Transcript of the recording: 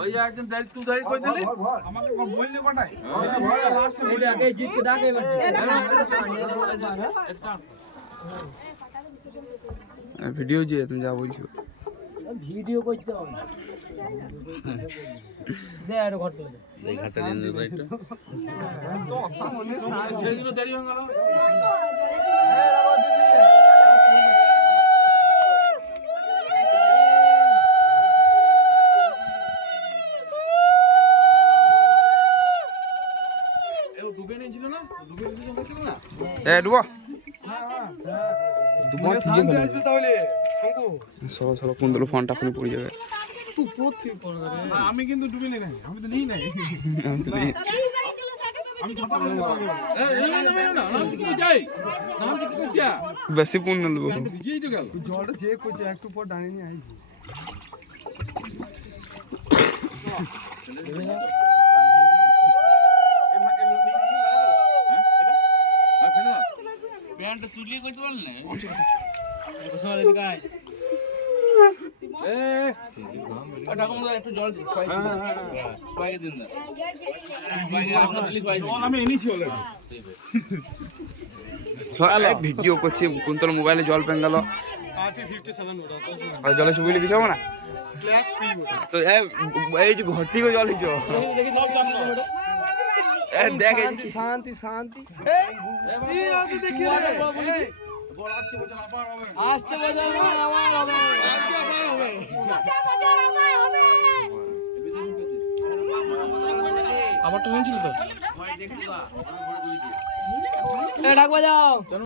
ওই একজন দাঁড়িয়ে তুই দাঁড়িয়ে করে দিলি আমাকে বললি কটাই লাস্টে বলি আগে জিতকে ডাকে ভিডিও যে তুমি যা বলছো ভিডিও করতে হবে দে আর ঘর তুলে দে ঘাটা দিন দে একটু ছেড়ে দিল দেরি হয়ে গেল ডুবে নিয়েছিল না ডুবে নিয়েছিল না এ ডুবো তোমার ঠিক আছে তাহলে শঙ্কু সরো সরো কোন দিলো ফোনটা ফোনে পড়ে যাবে তুই পড়ছি পড় করে আমি কিন্তু ডুবে নেই আমি তো নিই নাই আমি কথা বলবো না আমি কি যাই নাম কি করছিস বেশি পূর্ণ নেবো ভিজেই তো গেল জলটা যে কইছে একটু পর ডানে নিয়ে আইবি প্যান্ট তুলি কইতে বল না বসা রে গায় ঢাকা মধ্যে একটু জল দিই সবাইকে দিন না সবাইকে আপনার দিলি সবাই জল আমি এনেছি অলরেডি ভিডিও করছি কুন্তল মোবাইলে জল পেন গেল RP 57 ওটা আর জলে ছবি লিখে যাবো না স্প্ল্যাশ ফ্রি ওটা তো এই যে ঘরটি কো জল লিখো দেখি সব জানো এ দেখ শান্তি শান্তি এই আজ দেখি রে বল আসছে বল আবার হবে আসছে বাজার আবার হবে আজকে আবার হবে আবার তো নিয়েছিল তো এ ডাক বাজাও